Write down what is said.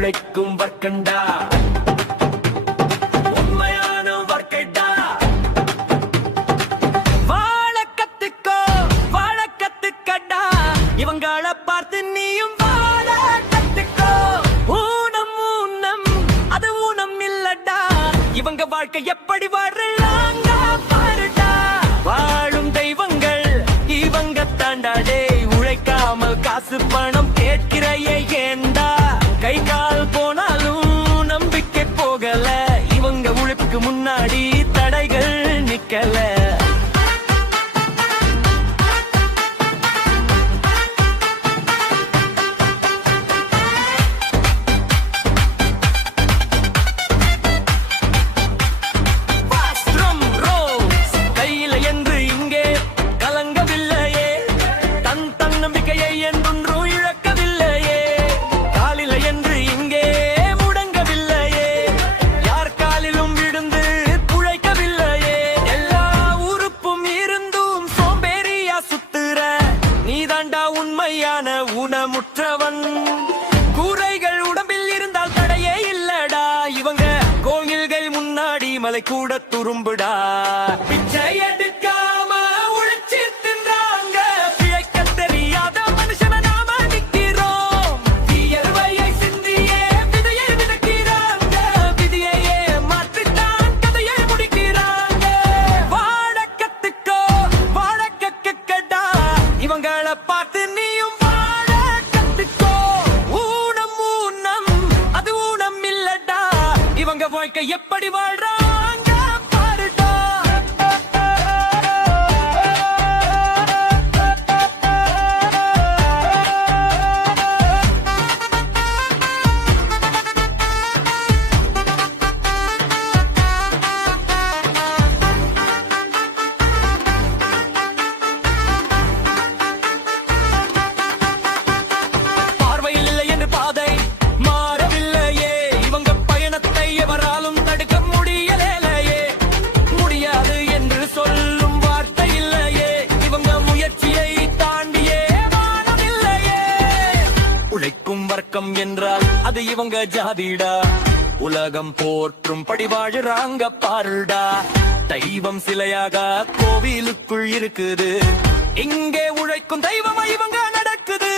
உழைக்கும் வர்க்கண்டா, உண்மையான வர்க்கண்டா. வாழ கத்துக்கோ, வாழ கத்துக்கடா, இவங்கள பார்த்து நீயும் வாழ கத்துக்கோ. ஊனம் ஊனம் அது ஊனம் இல்லடா, இவங்க வாழ்க்கை எப்படி வாழலாங்க பாருடா. வாழும் தெய்வங்கள் இவங்க தாண்டாடே, உழைக்காமல் காசு பணம் கேட்கிறையே ஏண்டா. கை கால் போனாலும் நம்பிக்கை போகல, இவங்க உழைப்புக்கு முன்னாடி தடைகள் நிக்கல. உண்மையான ஊனமுற்றவன், கூரைகள் உடம்பில் இருந்தால் தடையே இல்லடா, இவங்க கோயில்கள் முன்னாடி மலை கூட துரும்புடா. பிச்சை எடுக்காம உழைச்சி தின்றாங்க, பிழைக்க தெரியாத மனுஷன நாம நிக்கிறோம். வியர்வையை சிந்தியே விதையை விதைக்கிறாங்க, விதியையே மாற்றித்தான் கதையை முடிக்கிறாங்க. வாழ கத்துக்கோ, வாழ கக்கடா, இவங்கள பார்த்து நீயும் வாழ கத்துக்கோ. ஊனம் ஊனம் அது ஊனம் இல்லடா, இவங்க வாழ்க்கை எப்படி வாழ்றாங்க பாருடா. உழைக்கும் வர்க்கம் என்றால் அது இவங்க ஜாதிடா, உலகம் போற்றும் படி வாழுறாங்க பாருடா. தெய்வம் சிலையாக கோவிலுக்குள் இருக்குது, இங்கே உழைக்கும் தெய்வமா இவங்க நடக்குது.